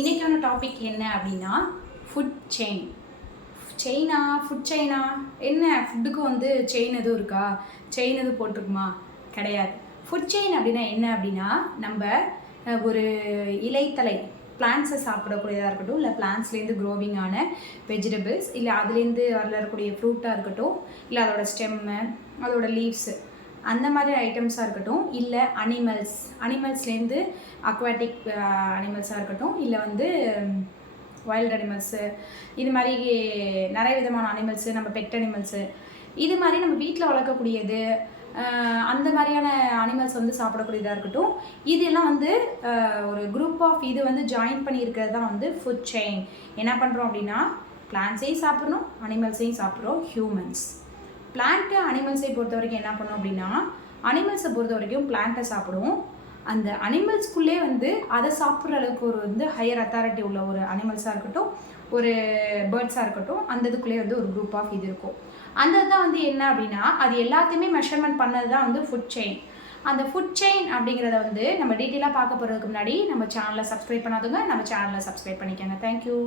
இன்னைக்கான டாபிக் என்ன அப்படின்னா ஃபுட் செயின். ஃபுட் செயினா என்ன? ஃபுட்டுக்கு வந்து செயின் எதுவும் இருக்கா? செயின் எதுவும் போட்டிருக்குமா? கிடையாது. ஃபுட் செயின் அப்படின்னா என்ன அப்படின்னா, நம்ம ஒரு இலைத்தலை பிளான்ட்ஸை சாப்பிடக்கூடியதாக இருக்கட்டும், இல்லை பிளான்ட்ஸ்லேருந்து க்ரோவிங்கான வெஜிடபிள்ஸ், இல்லை அதுலேருந்து வரக்கூடிய ஃப்ரூட்டாக இருக்கட்டும், இல்லை அதோட ஸ்டெம்மு, அதோட லீவ்ஸு, அந்த மாதிரி ஐட்டம்ஸாக இருக்கட்டும், இல்லை அனிமல்ஸ்லேருந்து அக்வாட்டிக் அனிமல்ஸாக இருக்கட்டும், இல்லை வந்து வைல்டு அனிமல்ஸு, இது மாதிரி நிறைய விதமான அனிமல்ஸு, நம்ம பெட் அனிமல்ஸு, இது மாதிரி நம்ம வீட்டில் வளர்க்கக்கூடியது, அந்த மாதிரியான அனிமல்ஸ் வந்து சாப்பிடக்கூடியதாக இருக்கட்டும், இதெல்லாம் வந்து ஒரு குரூப் ஆஃப் இது வந்து ஜாயின் பண்ணியிருக்கிறது தான் வந்து ஃபுட் செயின். என்ன பண்ணுறோம் அப்படின்னா, பிளான்ட்ஸையும் சாப்பிட்றோம், அனிமல்ஸையும் சாப்பிட்றோம், ஹியூமன்ஸ். பிளான்ட்டு அனிமல்ஸை பொறுத்த வரைக்கும் என்ன பண்ணோம் அப்படின்னா, அனிமல்ஸை பொறுத்த வரைக்கும் பிளான்ட்டை சாப்பிடுவோம். அந்த அனிமல்ஸ்குள்ளே வந்து அதை சாப்பிட்ற அளவுக்கு ஒரு வந்து ஹையர் அத்தாரிட்டி உள்ள ஒரு அனிமல்ஸாக இருக்கட்டும், ஒரு பேர்ட்ஸாக இருக்கட்டும், அந்த இதுக்குள்ளே வந்து ஒரு குரூப் ஆஃப் இது இருக்கும். அந்த தான் வந்து என்ன அப்படின்னா, அது எல்லாத்தையுமே மெஷர்மெண்ட் பண்ணது தான் வந்து ஃபுட் செயின். அந்த ஃபுட் செயின் அப்படிங்கிறத வந்து நம்ம டீட்டெயிலாக பார்க்க போகிறதுக்கு முன்னாடி நம்ம சேனலை சப்ஸ்கிரைப் பண்ணாதுங்க, நம்ம சேனலை சப்ஸ்கிரைப் பண்ணிக்கோங்க. தேங்க்யூ.